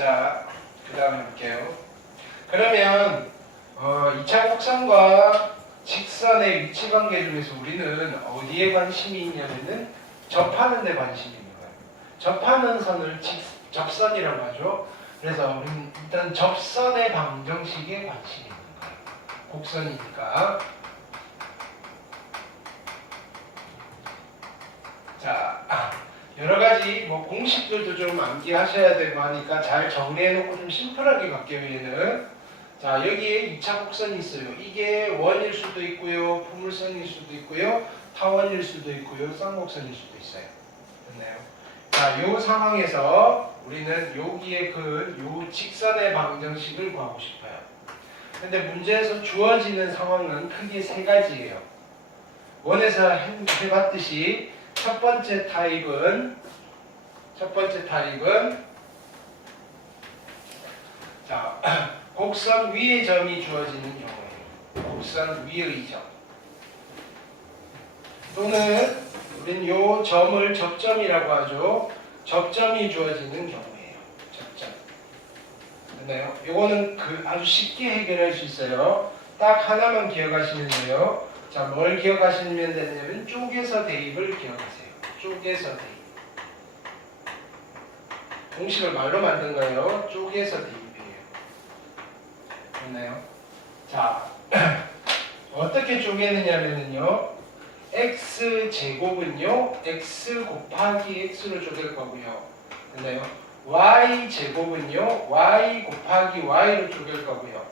자, 그 다음에 볼게요. 그러면 2차 곡선과 직선의 위치 관계 중에서 우리는 어디에 관심이 있냐면은 접하는 데 관심이 있는 거예요. 접하는 선을 접선이라고 하죠. 그래서 우리는 일단 접선의 방정식에 관심이 있는 거예요. 곡선이니까. 자, 여러 가지 공식들도 좀 암기하셔야 되고 하니까 잘 정리해놓고 좀 심플하게 갈게요. 얘는 자, 여기에 2차 곡선이 있어요. 이게 원일 수도 있고요, 포물선일 수도 있고요, 타원일 수도 있고요, 쌍곡선일 수도 있어요. 됐나요? 자, 요 상황에서 우리는 여기에 요 직선의 방정식을 구하고 싶어요. 근데 문제에서 주어지는 상황은 크게 세 가지예요. 원에서 해봤듯이 첫 번째 타입은 자, 곡선 위의 점이 주어지는 경우에요. 곡선 위의 점. 또는 우린 요 점을 접점이라고 하죠. 접점이 주어지는 경우에요. 접점. 됐나요? 요거는 아주 쉽게 해결할 수 있어요. 딱 하나만 기억하시면 돼요. 자, 뭘 기억하시면 되냐면 쪼개서 대입을 기억하세요. 쪼개서 대입. 공식을 말로 만든 거예요. 쪼개서 대입이에요. 됐나요? 자, 어떻게 쪼개느냐면요. x제곱은요. x 곱하기 x로 쪼갤 거고요. 됐나요? y제곱은요. y 곱하기 y로 쪼갤 거고요.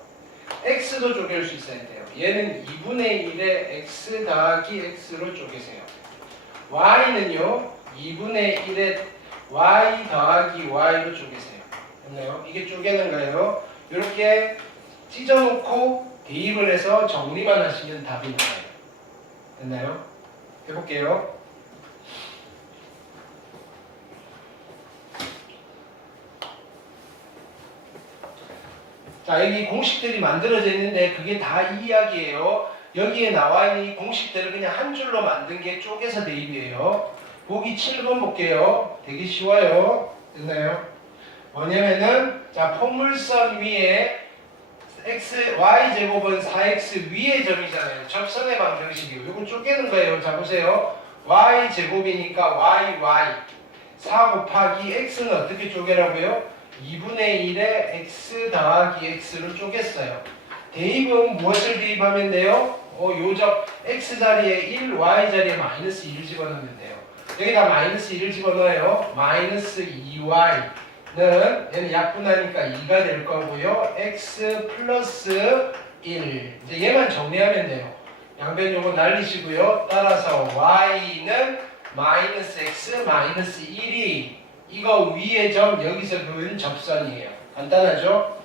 x도 쪼갤 수 있어야 돼요. 얘는 2분의 1에 x 더하기 x로 쪼개세요. y는요. 2분의 1에 y 더하기 y로 쪼개세요. 됐나요? 이게 쪼개는 거예요. 이렇게 찢어놓고 대입을 해서 정리만 하시면 답이 나와요. 됐나요? 해볼게요. 자, 여기 공식들이 만들어져 있는데 그게 다 이 이야기예요. 여기에 나와 있는 이 공식들을 그냥 한 줄로 만든 게 쪼개서 대입이에요. 보기 7번 볼게요. 되게 쉬워요. 됐나요? 뭐냐면은 자, 포물선 위에 y제곱은 4x 위의 점이잖아요. 접선의 방정식이고 이거 쪼개는 거예요. 자, 보세요. y제곱이니까 y 4 곱하기 x는 어떻게 쪼개라고요? 2분의 1에 x 더하기 x로 쪼갰어요. 대입은 무엇을 대입하면 돼요? 요점 x 자리에 1, y 자리에 마이너스 1 집어넣으면 돼요. 여기다 마이너스 1을 집어넣어요. 마이너스 2y 얘는 약분하니까 2가 될 거고요. x 플러스 1. 이제 얘만 정리하면 돼요. 양변 요거 날리시고요. 따라서 y는 마이너스 x 마이너스 1이 이거 위의 점 여기서 그은 접선이에요. 간단하죠?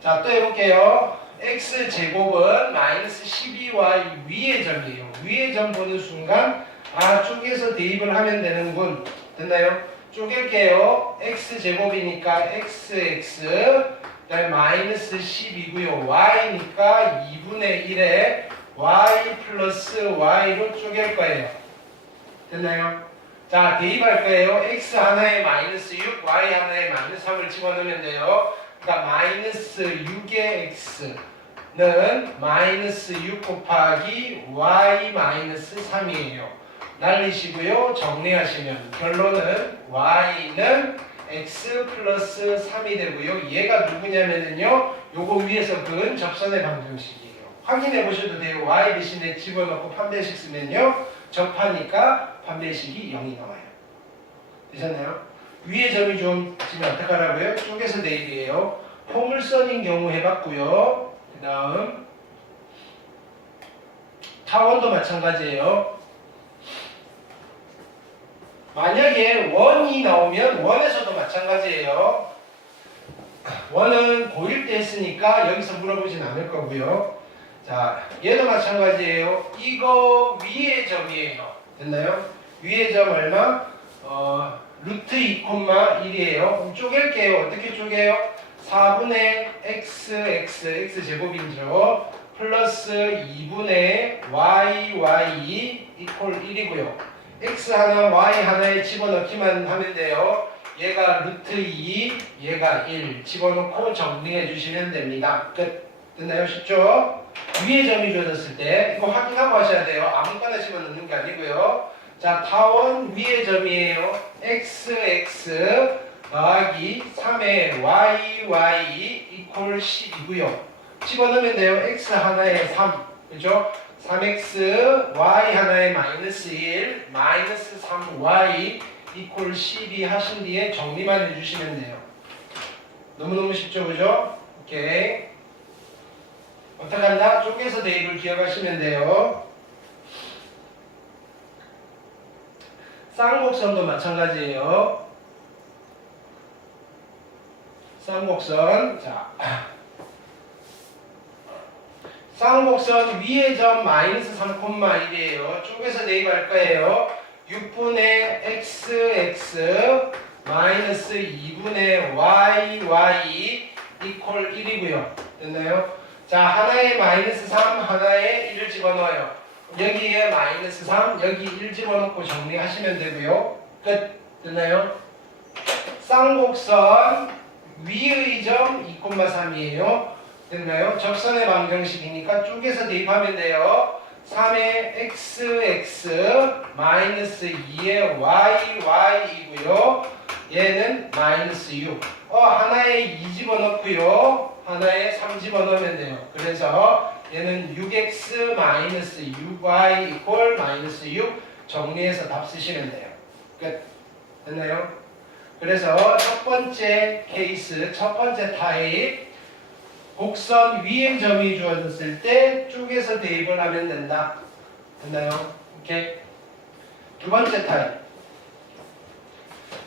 자, 또 해볼게요. x 제곱은 마이너스 12y 위의 점이에요. 위의 점 보는 순간 쪼개서 대입을 하면 되는군. 됐나요? 쪼갤게요. x제곱이니까 xx 그다음에 마이너스 10이고요. y니까 2분의 1에 y 플러스 y로 쪼갤 거예요. 됐나요? 자, 대입할 거예요. x 하나에 마이너스 6, y 하나에 마이너스 3을 집어넣으면 돼요. 그러니까 마이너스 6의 x는 마이너스 6 곱하기 y 마이너스 3이에요. 날리시고요. 정리하시면 결론은 y는 x 플러스 3이 되고요. 얘가 누구냐면요. 요거 위에서 그은 접선의 방정식이에요. 확인해 보셔도 돼요. y 대신에 집어넣고 판별식 쓰면요. 접하니까 판별식이 0이 나와요. 되셨나요? 위에 점이 좀 지면 어떡하라고요? 쪼개서 대입이에요. 포물선인 경우 해봤고요. 그 다음 타원도 마찬가지예요. 만약에 원이 나오면 원에서도 마찬가지예요. 원은 고1 때 했으니까 여기서 물어보진 않을 거고요. 자, 얘도 마찬가지예요. 이거 위의 점이에요. 됐나요? 위의 점 얼마? 루트 2,1이에요. 그럼 쪼갤게요. 어떻게 쪼개요? 4분의 x 제곱이죠. 플러스 2분의 y 이퀄 1이고요. x 하나 y 하나에 집어넣기만 하면 돼요. 얘가 루트 2, 얘가 1 집어넣고 정리해 주시면 됩니다. 끝. 됐나요? 쉽죠? 위에 점이 주어졌을 때 이거 확인하고 하셔야 돼요. 아무거나 집어넣는 게 아니고요. 자, 타원 위에 점이에요. xx 더하기 3의 yy 이퀄 10이고요. 집어넣으면 돼요. x 하나에 3. 그죠? 3x y 하나에 마이너스 1 마이너스 3y 이퀄 12 하신 뒤에 정리만 해주시면 돼요. 너무너무 쉽죠? 그죠? 오케이. 어떡한다? 쪼개서 대입을 기억하시면 돼요. 쌍곡선도 마찬가지예요. 쌍곡선. 자, 쌍곡선 위의 점 마이너스 3,1이에요. 쪼개서 대입할 거예요. 6분의 xx 마이너스 2분의 yy 이퀄 1이고요. 됐나요? 자, 하나에 마이너스 3, 하나에 1을 집어넣어요. 여기에 마이너스 3, 여기 1 집어넣고 정리하시면 되고요. 끝. 됐나요? 쌍곡선 위의 점 2,3이에요. 됐나요? 접선의 방정식이니까 쪼개서 대입하면 돼요. 3의 xx 마이너스 2의yy이고요. 얘는 마이너스 6. 하나에 2 집어넣고요. 하나에 3 집어넣으면 돼요. 그래서 얘는 6x 마이너스 6y 이퀄 마이너스 6 정리해서 답 쓰시면 돼요. 끝. 됐나요? 그래서 첫 번째 케이스, 첫 번째 타입 곡선 위의 점이 주어졌을 때 쪼개서 대입을 하면 된다. 됐나요? 오케이. 두 번째 타입.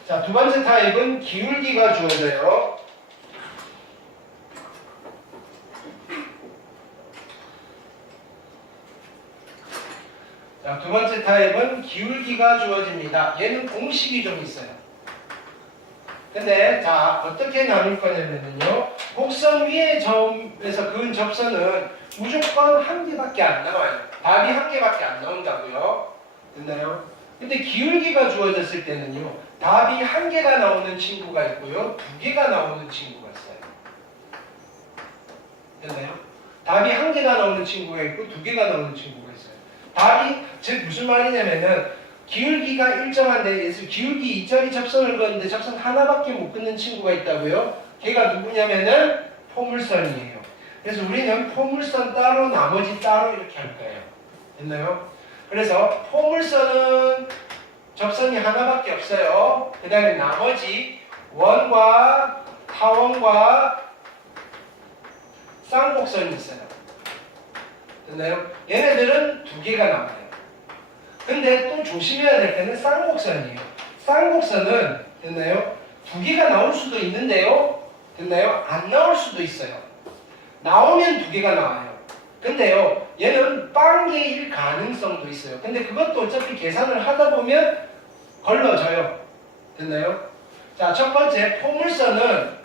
자, 두 번째 타입은 기울기가 주어져요. 자, 두 번째 타입은 기울기가 주어집니다. 얘는 공식이 좀 있어요. 근데 자, 어떻게 나눌 거냐면요. 곡선 위의 점에서 그은 접선은 무조건 한 개밖에 안 나와요. 답이 한 개밖에 안 나온다고요. 됐나요? 근데 기울기가 주어졌을 때는요. 답이 한 개가 나오는 친구가 있고요. 두 개가 나오는 친구가 있어요. 됐나요? 답이 한 개가 나오는 친구가 있고 두 개가 나오는 친구가 있어요. 답이 즉 무슨 말이냐면은 기울기가 일정한데 예를 들어 기울기 2짜리 접선을 그었는데 접선 하나밖에 못 긋는 친구가 있다고요? 걔가 누구냐면은 포물선이에요. 그래서 우리는 포물선 따로 나머지 따로 이렇게 할 거예요. 됐나요? 그래서 포물선은 접선이 하나밖에 없어요. 그 다음에 나머지 원과 타원과 쌍곡선이 있어요. 됐나요? 얘네들은 두 개가 남아요. 근데 또 조심해야 될 때는 쌍곡선이에요. 쌍곡선은 됐나요? 두 개가 나올 수도 있는데요. 됐나요? 안 나올 수도 있어요. 나오면 두 개가 나와요. 근데요, 얘는 빵개일 가능성도 있어요. 근데 그것도 어차피 계산을 하다 보면 걸러져요. 됐나요? 자, 첫 번째 포물선은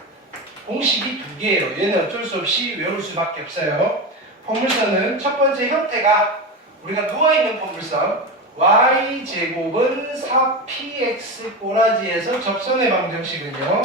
공식이 두 개예요. 얘는 어쩔 수 없이 외울 수밖에 없어요. 포물선은 첫 번째 형태가 우리가 누워있는 포물선 y제곱은 4px 꼬라지에서 접선의 방정식은요.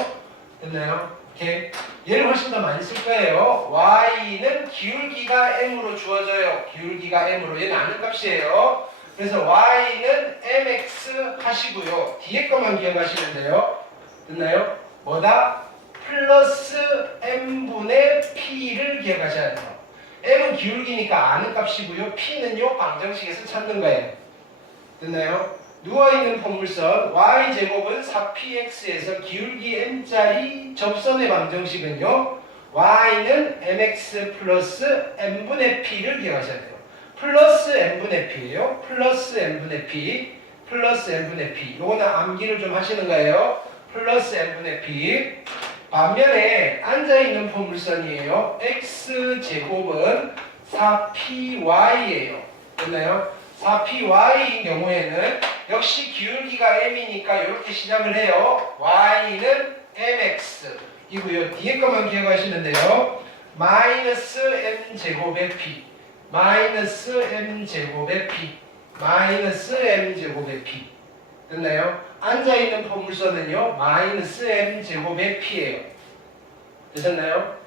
됐나요? 이렇게 얘를 훨씬 더 많이 쓸 거예요. y는 기울기가 m으로 주어져요. 기울기가 m으로. 얘는 아는 값이에요. 그래서 y는 mx 하시고요. 뒤에 것만 기억하시면 돼요. 됐나요? 뭐다? 플러스 m분의 p를 기억하셔야 돼요. m은 기울기니까 아는 값이고요. p는요 방정식에서 찾는 거예요. 됐나요? 누워있는 포물선 y제곱은 4px에서 기울기 m짜리 접선의 방정식은요. y는 mx 플러스 m분의 p를 기억하셔야 돼요. 플러스 m분의 p예요. 플러스 m분의 p 플러스 m분의 p. 요거는 암기를 좀 하시는 거예요. 플러스 m분의 p. 반면에 앉아있는 포물선이에요. x제곱은 4py예요. 됐나요? 4py인 경우에는 역시 기울기가 m이니까 이렇게 시작을 해요. y는 mx 이고요. 뒤에 것만 기억하시면 돼요. 마이너스 m제곱의 p 마이너스 m제곱의 p 마이너스 m제곱의 p 됐나요? 앉아있는 포물선은요 마이너스 m제곱의 p예요. 되셨나요?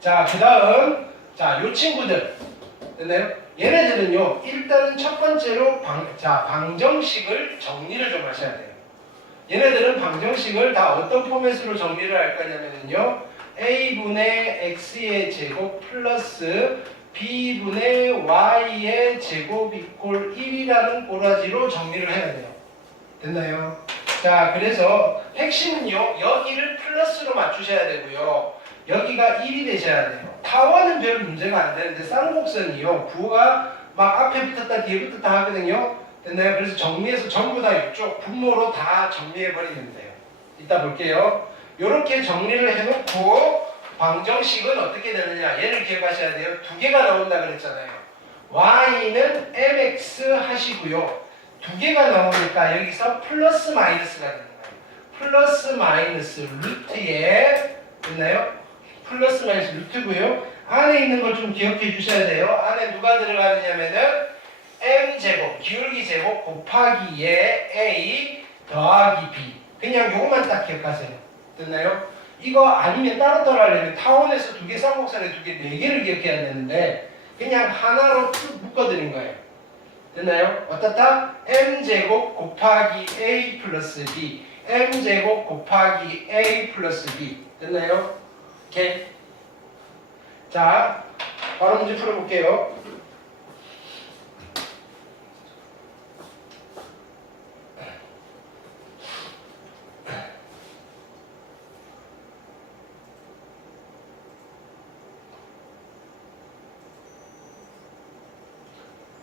자, 그 다음 자, 요 친구들 됐나요? 얘네들은요 일단은 첫 번째로 방정식을 정리를 좀 하셔야 돼요. 얘네들은 방정식을 다 어떤 포맷으로 정리를 할 거냐면요 a분의 x의 제곱 플러스 b분의 y의 제곱 이꼴 1이라는 꼬라지로 정리를 해야 돼요. 됐나요? 자, 그래서 핵심은요 여기를 플러스로 맞추셔야 되고요 여기가 1이 되셔야 돼요. 타원은 별 문제가 안 되는데 쌍곡선이요 부호가 막 앞에 붙었다 뒤에 붙었다 하거든요. 됐나요? 그래서 정리해서 전부 다 이쪽 분모로 다 정리해 버리면 돼요. 이따 볼게요. 이렇게 정리를 해놓고 방정식은 어떻게 되느냐 얘를 기억하셔야 돼요. 두 개가 나온다 그랬잖아요. y는 mx 하시고요 두 개가 나오니까 여기서 플러스 마이너스가 되는 거예요. 플러스 마이너스 루트에 됐나요? 플러스 마이너스 루트고요. 안에 있는 걸 좀 기억해 주셔야 돼요. 안에 누가 들어가느냐면은 m제곱, 기울기 제곱 곱하기에 a 더하기 b. 그냥 요것만 딱 기억하세요. 됐나요? 이거 아니면 따로따로 하려면 타원에서 두 개, 쌍곡선에 두 개, 네 개를 기억해야 되는데 그냥 하나로 쭉 묶어드린 거예요. 됐나요? 어떻다? m제곱 곱하기 a 플러스 b m제곱 곱하기 a 플러스 b 됐나요? 오케이. 자, 바로 문제 풀어볼게요.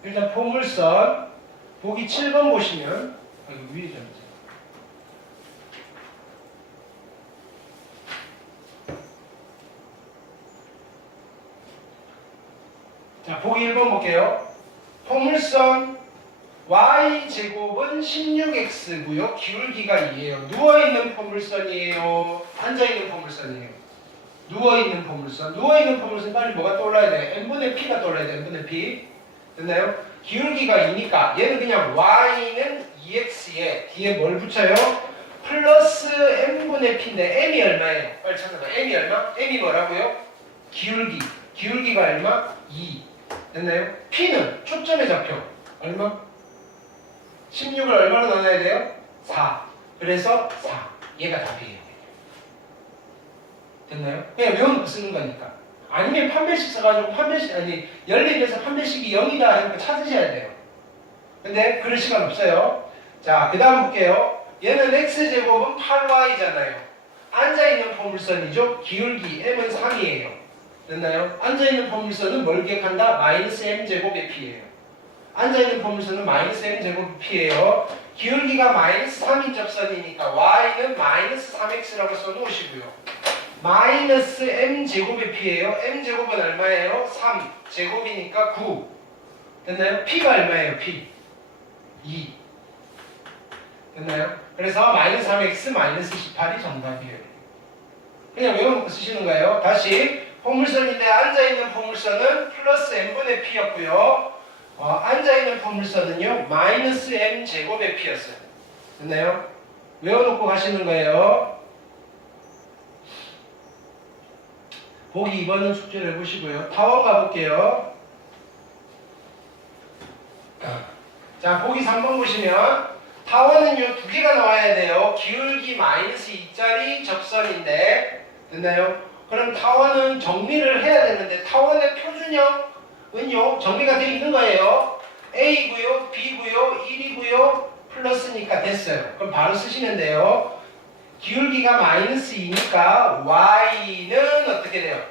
일단 포물선 보기 7번 보시면 이거 위에 좀 있어요. 자, 보기 1번 볼게요. 포물선 y제곱은 16x고요. 기울기가 2예요. 누워있는 포물선이에요. 앉아있는 포물선이에요. 누워있는 포물선. 누워있는 포물선 빨리 뭐가 떠올라야 돼? n분의 p가 떠올라야 돼. n분의 p. 됐나요? 기울기가 2니까 얘는 그냥 y는 2x에 뒤에 뭘 붙여요? 플러스 m분의 p인데 m이 얼마예요? 빨리 찾아봐. m이 얼마? m이 뭐라고요? 기울기. 기울기가 얼마? 2. 됐나요? p는 초점에 잡혀. 얼마? 16을 얼마로 나눠야 돼요? 4. 그래서 4. 얘가 답이에요. 됐나요? 그냥 외워놓고 쓰는 거니까. 아니면 판별식 써가지고 연립해서 판별식이 0이다 이렇게 찾으셔야 돼요. 근데 그럴 시간 없어요. 자, 그 다음 볼게요. 얘는 x제곱은 8y잖아요. 앉아있는 포물선이죠. 기울기 m은 3이에요. 됐나요? 앉아있는 포물선은 뭘 기억한다? 마이너스 m제곱의 p예요. 앉아있는 포물선은 마이너스 m제곱의 p예요. 기울기가 마이너스 3인 접선이니까 y는 마이너스 3x라고 써놓으시고요. 마이너스 m제곱의 p예요. m제곱은 얼마예요? 3. 제곱이니까 9. 됐나요? p가 얼마예요? p. 2. 됐나요? 그래서 마이너스 3x 마이너스 18이 정답이에요. 그냥 외워놓고 쓰시는 거예요. 다시 포물선인데 앉아있는 포물선은 플러스 m분의 p였고요. 앉아있는 포물선은요 마이너스 m제곱의 p였어요. 됐나요? 외워놓고 가시는 거예요. 보기 2번은 숙제를 해보시고요. 타원 가볼게요. 자, 보기 3번 보시면 타원은요 두 개가 나와야 돼요. 기울기 마이너스 2짜리 접선인데 됐나요? 그럼 타원은 정리를 해야 되는데 타원의 표준형은요 정리가 되어 있는 거예요. A고요, B고요, 1이고요, 플러스니까 됐어요. 그럼 바로 쓰시면 돼요. 기울기가 마이너스 2니까 y는 어떻게 돼요?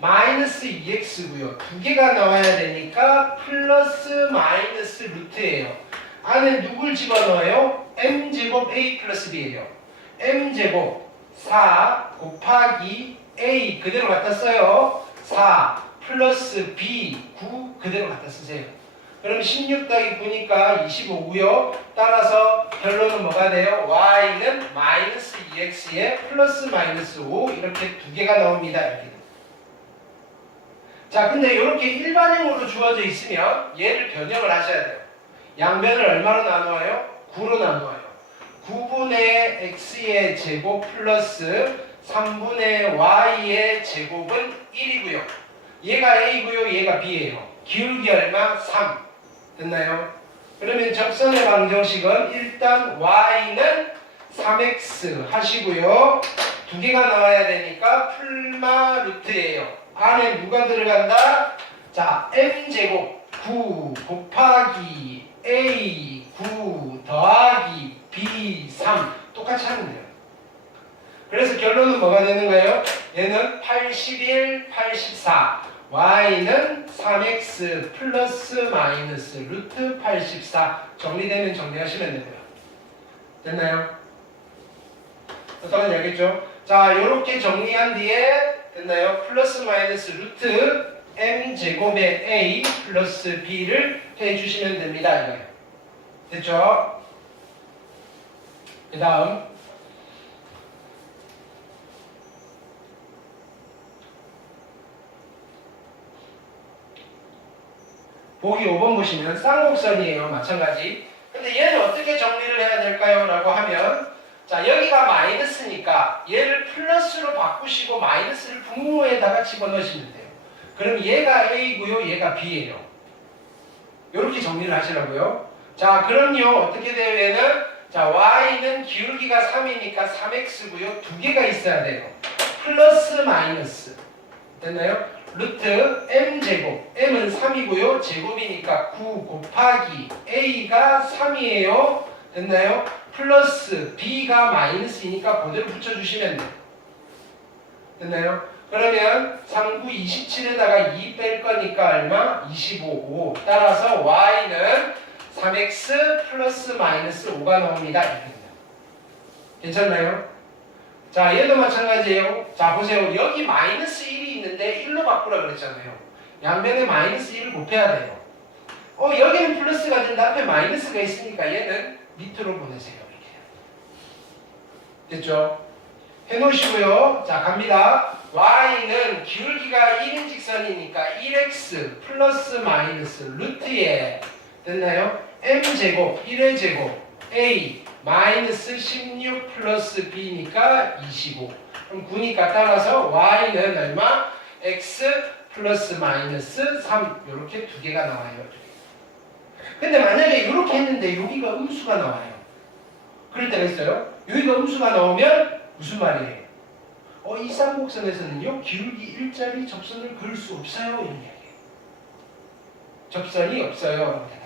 마이너스 2x고요. 두 개가 나와야 되니까 플러스 마이너스 루트예요. 안에 누굴 집어넣어요? m제곱 a 플러스 b예요. m제곱 4 곱하기 a 그대로 갖다 써요. 4 플러스 b 9 그대로 갖다 쓰세요. 그럼 16 더하기 9니까 25고요. 따라서 결론은 뭐가 돼요? y는 마이너스 2x에 플러스 마이너스 5 이렇게 두 개가 나옵니다. 이렇게. 자, 근데 이렇게 일반형으로 주어져 있으면 얘를 변형을 하셔야 돼요. 양변을 얼마로 나누어요? 9로 나누어요. 9분의 x의 제곱 플러스 3분의 y의 제곱은 1이고요. 얘가 a고요. 얘가 b예요. 기울기 얼마? 3. 됐나요? 그러면 접선의 방정식은 일단 y는 3x 하시고요. 두 개가 나와야 되니까 풀마 루트예요. 안에 누가 들어간다? 자, m제곱 9 곱하기 a 9 더하기 b 3 똑같이 하면 돼요. 그래서 결론은 뭐가 되는 거예요? 얘는 81, 84 y는 3x 플러스 마이너스 루트 84 정리되면 정리하시면 됩니다. 됐나요? 어떤 건지 알겠죠? 자, 요렇게 정리한 뒤에 됐나요? 플러스 마이너스 루트 m제곱의 a 플러스 b를 해주시면 됩니다. 이거예요. 됐죠? 그 다음 보기 5번 보시면 쌍곡선이에요. 마찬가지. 근데 얘는 어떻게 정리를 해야 될까요? 라고 하면 자, 여기가 마이너스니까 얘를 플러스로 바꾸시고 마이너스를 분모에다가 집어넣으시면 돼요. 그럼 얘가 a고요. 얘가 b예요. 이렇게 정리를 하시라고요. 자, 그럼요. 어떻게 돼요? 얘는 자, y는 기울기가 3이니까 3x고요. 두 개가 있어야 돼요. 플러스 마이너스. 됐나요? 루트 m제곱. m은 3이고요. 제곱이니까 9 곱하기 a가 3이에요. 됐나요? 플러스 b가 마이너스이니까 그대로 붙여주시면 돼요. 됐나요? 그러면 3, 9, 27에다가 2 뺄 거니까 얼마? 25, 5. 따라서 y는 3x 플러스 마이너스 5가 나옵니다. 이렇게 됩니다. 괜찮나요? 자, 얘도 마찬가지예요. 자, 보세요. 여기 마이너스 1이 있는데 1로 바꾸라 그랬잖아요. 양변에 마이너스 1을 곱해야 돼요. 여기는 플러스가 된다. 앞에 마이너스가 있으니까 얘는 밑으로 보내세요. 이렇게. 됐죠? 해놓으시고요. 자, 갑니다. y는 기울기가 1인 직선이니까 1x 플러스 마이너스 루트에 됐나요? m제곱 1의 제곱 a 마이너스 16 플러스 b니까 25. 그럼 9니까 따라서 y는 얼마? x 플러스 마이너스 3 이렇게 두 개가 나와요. 근데 만약에 이렇게 했는데 여기가 음수가 나와요. 그럴 때가 있어요. 여기가 음수가 나오면 무슨 말이에요? 이 쌍곡선에서는요 기울기 일자리 접선을 그을 수 없어요. 이런 이야기예요. 접선이 없어요.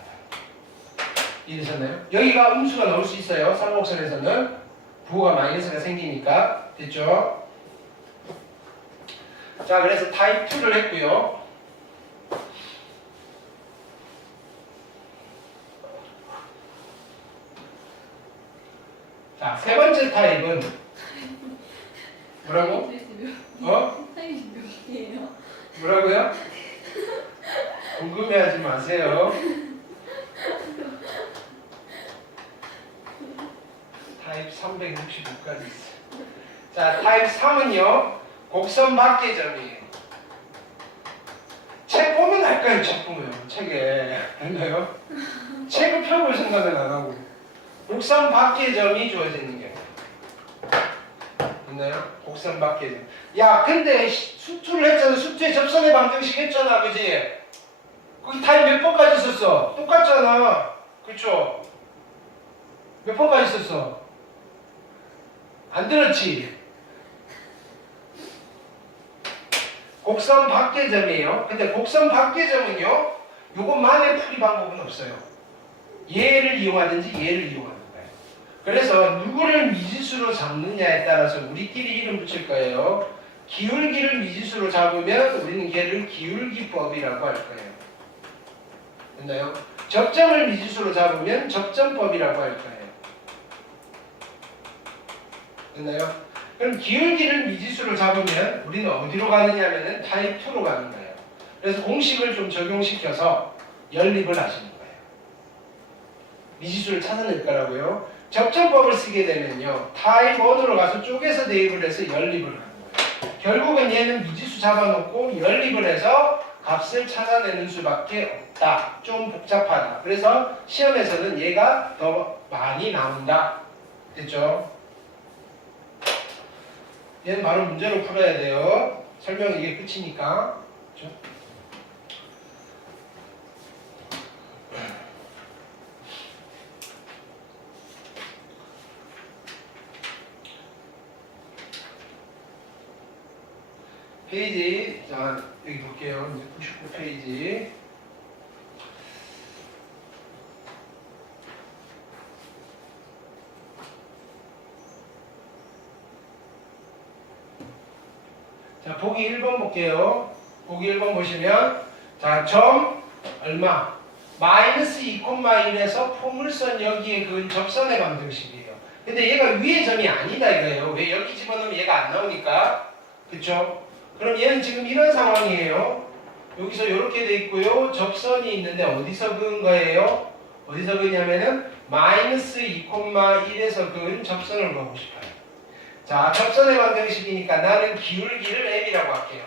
이해되셨나요? 여기가 음수가 나올 수 있어요. 쌍곡선에서는 부호가 마이너스가 생기니까. 됐죠? 자, 그래서 타입 2를 했고요. 자, 세 번째 타입은 뭐라고? 타입이 몇이에요? 뭐라고요? 궁금해하지 마세요. 타입 365까지 있어요. 자, 타입 3은요 곡선 밖의 점이에요. 책 보면 알까요? 책 보면 책에 됐나요? 책을 펴볼 생각은 안 하고 곡선 밖의 점이 주어지는 게 됐나요? 곡선 밖의 점. 야, 근데 수투를 했잖아. 수투에 접선의 방정식 했잖아, 그지? 거기 타입 몇 번까지 있었어? 똑같잖아, 그쵸? 몇 번까지 있었어? 안 들었지? 곡선 밖의 점이에요. 근데 곡선 밖의 점은요 요것만의 풀이 방법은 없어요. 얘를 이용하든지 얘를 이용하는 거예요. 그래서 누구를 미지수로 잡느냐에 따라서 우리끼리 이름 붙일 거예요. 기울기를 미지수로 잡으면 우리는 걔를 기울기법이라고 할 거예요. 됐나요? 접점을 미지수로 잡으면 접점법이라고 할 거예요. 됐나요? 그럼 기울기를 미지수로 잡으면 우리는 어디로 가느냐면은 타입 2로 가는 거예요. 그래서 공식을 좀 적용시켜서 연립을 하시는 거예요. 미지수를 찾아낼 거라고요. 접점법을 쓰게 되면요 타입 1으로 가서 쪼개서 대입을 해서 연립을 하는 거예요. 결국은 얘는 미지수 잡아놓고 연립을 해서 값을 찾아내는 수밖에 없다. 좀 복잡하다. 그래서 시험에서는 얘가 더 많이 나온다. 됐죠? 얘는 바로 문제로 풀어야 돼요. 설명이 이게 끝이니까. 그렇죠? 페이지, 자, 여기 볼게요. 이제 99페이지. 자, 보기 1번 볼게요. 보기 1번 보시면, 자, 점, 얼마? 마이너스 2,1에서 포물선 여기에 그은 접선의 방정식이에요. 근데 얘가 위의 점이 아니다 이거예요. 왜 여기 집어넣으면 얘가 안 나오니까. 그쵸? 그럼 얘는 지금 이런 상황이에요. 여기서 이렇게 돼 있고요. 접선이 있는데 어디서 그은 거예요? 어디서 그냐면은 마이너스 2,1에서 그은 접선을 보고 싶어요. 자, 접선의 방정식이니까 나는 기울기를 m이라고 할게요.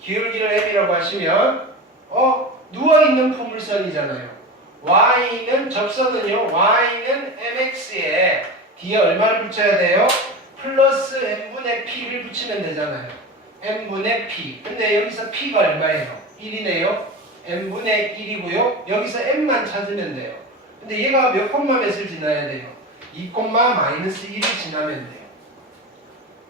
기울기를 m이라고 하시면 누워있는 포물선이잖아요. y는 접선은요. y는 mx에 뒤에 얼마를 붙여야 돼요? 플러스 n분의 p를 붙이면 되잖아요. n분의 p. 근데 여기서 p가 얼마예요? 1이네요. n분의 1이고요. 여기서 n만 찾으면 돼요. 근데 얘가 몇 콤마 몇을 지나야 돼요? 2, 마이너스 1을 지나면 돼요.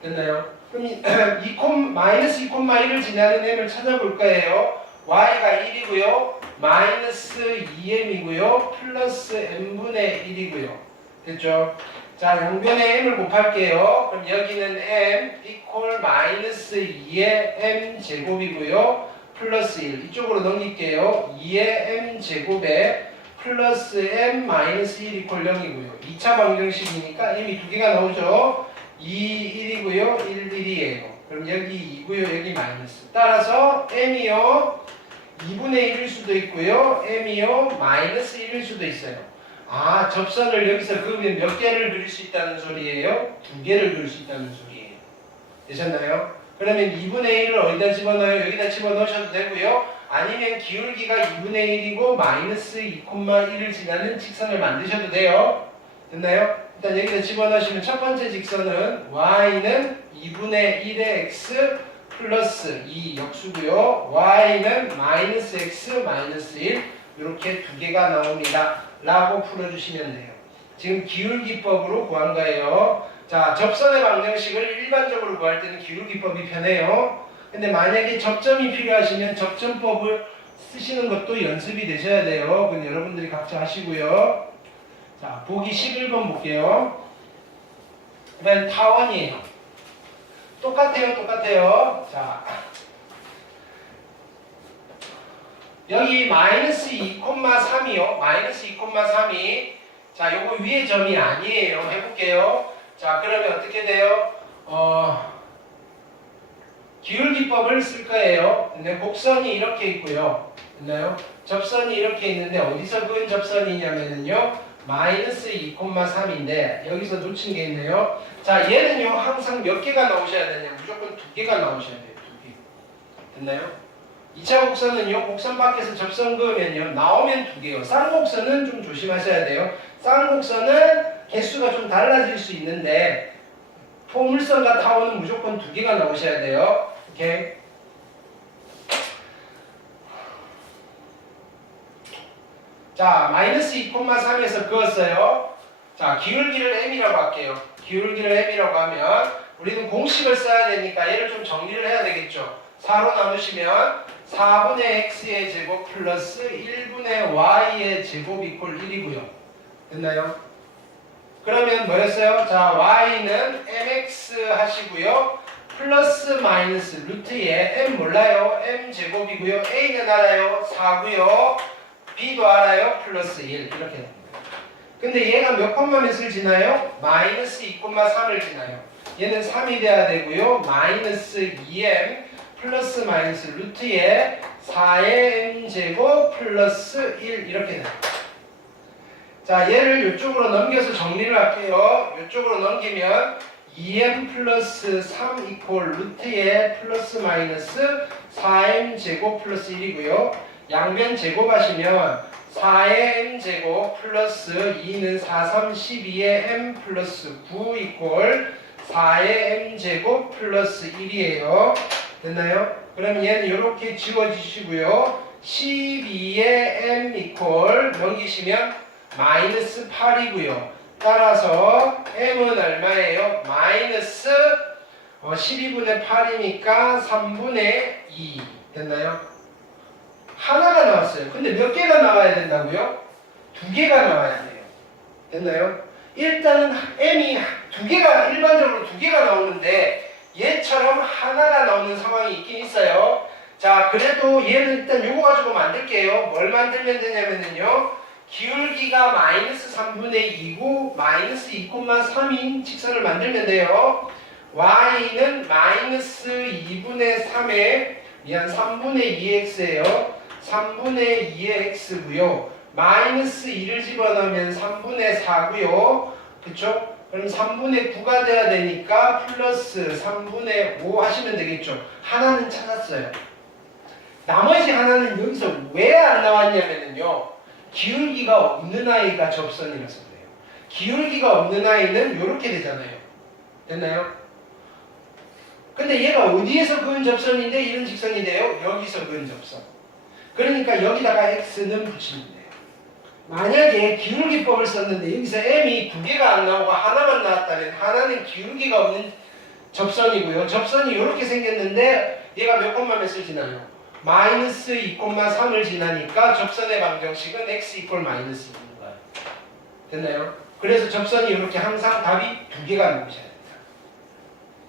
됐나요? 그럼 마이너스 2,1을 지나는 m을 찾아볼 거예요. y가 1이고요. 마이너스 2m이고요. 플러스 n분의 1이고요. 됐죠? 자, 양변에 m을 곱할게요. 그럼 여기는 m 이퀄 마이너스 2의 m 제곱이고요. 플러스 1. 이쪽으로 넘길게요. 2의 m 제곱에 플러스 m 마이너스 1 이퀄 0이고요. 2차 방정식이니까 m이 두 개가 나오죠. 2, 1이고요. 1, 1이에요. 그럼 여기 2고요. 여기 마이너스. 따라서 m이요. 2분의 1일 수도 있고요. m이요. 마이너스 1일 수도 있어요. 아, 접선을 여기서 그으면 몇 개를 그릴 수 있다는 소리예요? 두 개를 그릴 수 있다는 소리예요. 되셨나요? 그러면 2분의 1을 어디다 집어넣어요? 여기다 집어넣으셔도 되고요. 아니면 기울기가 2분의 1이고 마이너스 2,1을 지나는 직선을 만드셔도 돼요. 됐나요? 일단 여기다 집어넣으시면 첫 번째 직선은 y는 2분의 1의 x 플러스 2 역수고요. y는 마이너스 x 마이너스 1 이렇게 두 개가 나옵니다. 라고 풀어주시면 돼요. 지금 기울기법으로 구한 거예요. 자, 접선의 방정식을 일반적으로 구할 때는 기울기법이 편해요. 근데 만약에 접점이 필요하시면 접점법을 쓰시는 것도 연습이 되셔야 돼요. 그건 여러분들이 각자 하시고요. 자, 보기 11번 볼게요. 그다음 타원이에요. 똑같아요. 자, 여기 마이너스 2,3이요. 마이너스 2,3이. 자, 요거 위의 점이 아니에요. 해볼게요. 자, 그러면 어떻게 돼요? 기울기법을 쓸 거예요. 근데 곡선이 이렇게 있고요. 됐나요? 접선이 이렇게 있는데 어디서 그은 접선이냐면요. 마이너스 2,3인데 여기서 놓친 게 있네요. 자, 얘는요. 항상 몇 개가 나오셔야 되냐? 무조건 두 개가 나오셔야 돼요. 두 개. 됐나요? 2차 곡선은요. 곡선 밖에서 접선 그으면요. 나오면 두 개요. 쌍곡선은 좀 조심하셔야 돼요. 쌍곡선은 개수가 좀 달라질 수 있는데 포물선과 타원은 무조건 두 개가 나오셔야 돼요. 오케이. 자, 마이너스 2,3에서 그었어요. 자, 기울기를 m이라고 할게요. 기울기를 m이라고 하면 우리는 공식을 써야 되니까 얘를 좀 정리를 해야 되겠죠. 4로 나누시면 4분의 x의 제곱 플러스 1분의 y의 제곱 이퀄 1이고요. 됐나요? 그러면 뭐였어요? 자, y는 mx 하시고요. 플러스 마이너스 루트에 m 몰라요. m 제곱이고요. a는 알아요. 4고요. b도 알아요. 플러스 1 이렇게 됩니다. 근데 얘가 몇 콤마 몇을 지나요? 마이너스 2,3을 지나요. 얘는 3이 돼야 되고요. 마이너스 2m 플러스 마이너스 루트에 4의 m 제곱 플러스 1 이렇게 됩니다. 자, 얘를 이쪽으로 넘겨서 정리를 할게요. 이쪽으로 넘기면 2m 플러스 3 이퀄 루트에 플러스 마이너스 4m 제곱 플러스 1이고요. 양변 제곱하시면 4의 m 제곱 플러스 2는 4, 3, 12의 m 플러스 9 이꼴 4의 m 제곱 플러스 1이에요. 됐나요? 그럼 얘는 이렇게 지워주시고요. 12의 m 이꼴 넘기시면 마이너스 8이고요. 따라서 m은 얼마예요? 마이너스 12분의 8이니까 3분의 2 됐나요? 하나가 나왔어요. 근데 몇 개가 나와야 된다고요? 2개가 나와야 돼요. 됐나요? 일단은 m이 일반적으로 2개가 나오는데 얘처럼 하나가 나오는 상황이 있긴 있어요. 자, 그래도 얘는 일단 요거 가지고 만들게요. 뭘 만들면 되냐면요. 기울기가 마이너스 3분의 2고 마이너스 2,3인 직선을 만들면 돼요. y는 마이너스 2분의 3에 3분의 2x예요. 3분의 2의 x고요. 마이너스 2를 집어넣으면 3분의 4고요. 그쵸? 그럼 3분의 9가 돼야 되니까 플러스 3분의 5 하시면 되겠죠. 하나는 찾았어요. 나머지 하나는 여기서 왜 안 나왔냐면요. 기울기가 없는 아이가 접선이라서 그래요. 기울기가 없는 아이는 이렇게 되잖아요. 됐나요? 근데 얘가 어디에서 그은 접선인데 이런 직선이 돼요? 여기서 그은 접선. 그러니까 여기다가 x는 붙이면 돼요. 만약에 기울기법을 썼는데 여기서 m이 2개가 안 나오고 하나만 나왔다면 하나는 기울기가 없는 접선이고요. 접선이 이렇게 생겼는데 얘가 몇 콤마몇을 지나요? 마이너스 2,3을 지나니까 접선의 방정식은 x 이퀄 마이너스 2인 거예요. 됐나요? 그래서 접선이 이렇게 항상 답이 2개가 나오셔야 됩니다.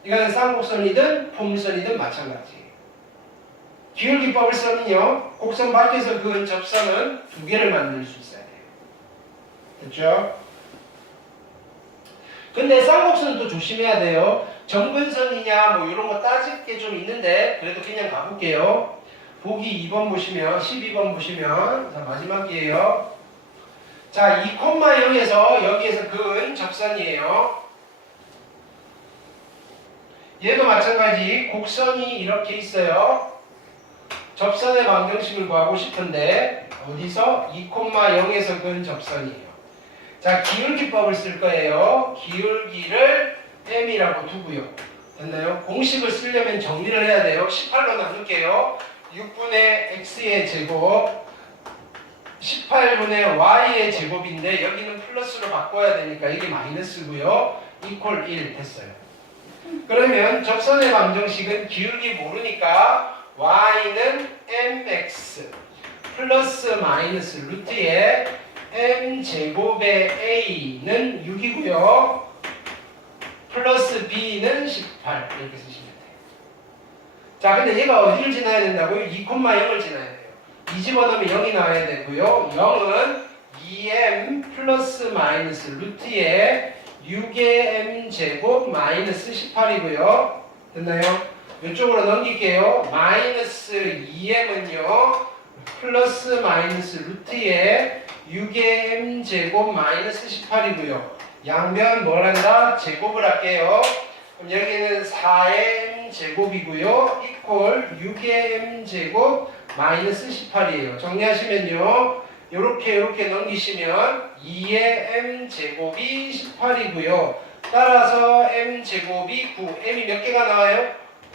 이거는 쌍곡선이든 포물선이든 마찬가지예요. 기울기법을 쓰면요. 곡선 밖에서 그은 접선은 2개를 만들 수 있어야 돼요. 됐죠? 근데 쌍곡선은 또 조심해야 돼요. 정근선이냐 뭐 이런 거 따질 게 좀 있는데 그래도 그냥 가볼게요. 보기 2번 보시면 12번 보시면 자 마지막이에요. 자 2,0에서 여기에서 그은 접선이에요. 얘도 마찬가지 곡선이 이렇게 있어요. 접선의 방정식을 구하고 싶은데 어디서 2,0에서 그은 접선이에요. 자 기울기법을 쓸 거예요. 기울기를 m이라고 두고요. 됐나요? 공식을 쓰려면 정리를 해야 돼요. 18로 나눌게요. 6분의 x의 제곱 18분의 y의 제곱인데 여기는 플러스로 바꿔야 되니까 이게 마이너스고요. 이퀄 1 됐어요. 그러면 접선의 방정식은 기울기 모르니까 y는 mx 플러스 마이너스 루트에 m제곱의 a는 6이고요. 플러스 b는 18 이렇게 쓰시면 돼요. 자, 근데 얘가 어디를 지나야 된다고요? 2,0을 지나야 돼요. 이 집어넣으면 0이 나와야 되고요. 0은 2m 플러스 마이너스 루트에 6의 m제곱 마이너스 18이고요. 됐나요? 이쪽으로 넘길게요. 마이너스 2m은요. 플러스 마이너스 루트에 6의 m제곱 마이너스 18이고요. 양변 뭘 한다? 제곱을 할게요. 그럼 여기는 4m 제곱이고요. 이퀄 6의 m제곱 마이너스 18이에요. 정리하시면요. 이렇게 넘기시면 2의 m제곱이 18이고요. 따라서 m제곱이 9. m이 몇 개가 나와요?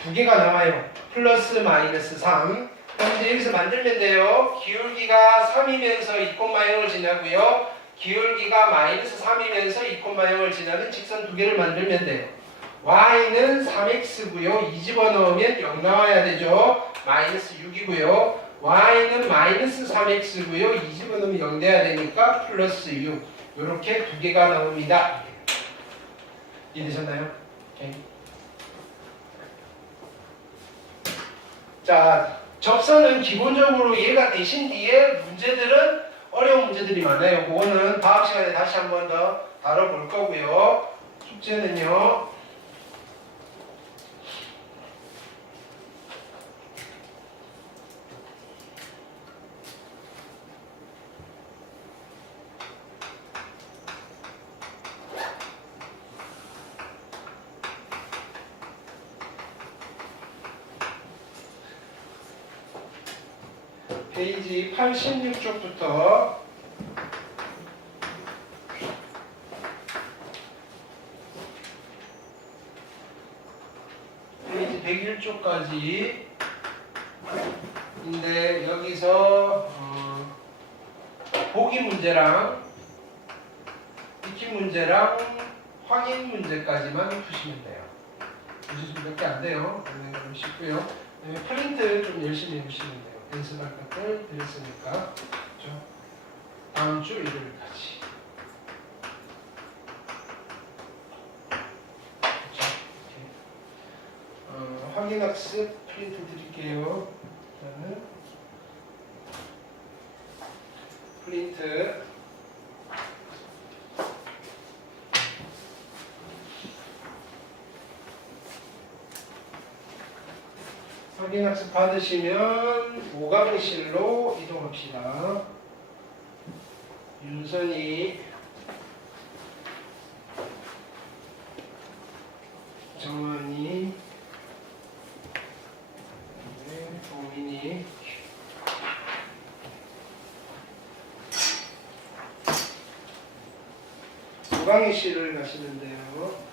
2개가 나와요. 플러스 마이너스 3. 그럼 이제 여기서 만들면 돼요. 기울기가 3이면서 2,0을 지나고요. 기울기가 마이너스 3이면서 2,0을 지나는 직선 2개를 만들면 돼요. y는 3x고요. 2 집어넣으면 0 나와야 되죠. 마이너스 6이고요. y는 마이너스 3x고요. 2 집어넣으면 0 돼야 되니까 플러스 6. 이렇게 2개가 나옵니다. 이해되셨나요? 오케이. 자, 접선은 기본적으로 얘가 되신 뒤에 문제들은 어려운 문제들이 많아요. 그거는 다음 시간에 다시 한 번 더 다뤄볼 거고요. 숙제는요. 페이지 86쪽부터 페이지 101쪽까지 인데 여기서 보기 문제랑 익히 문제랑 확인 문제까지만 푸시면 돼요. 무슨 몇 개 안 돼요. 그럼 쉽고요. 프린트 좀 열심히 해주시면 돼요. 연습할 것들 드렸으니까. 그렇죠? 다음 주 일요일까지. 그렇죠? 확인학습 프린트 드릴게요. 저는 프린트 확인학습 받으시면 오강실로 이동합시다. 윤선이, 정원이, 도민이, 오강실을 가시면 돼요.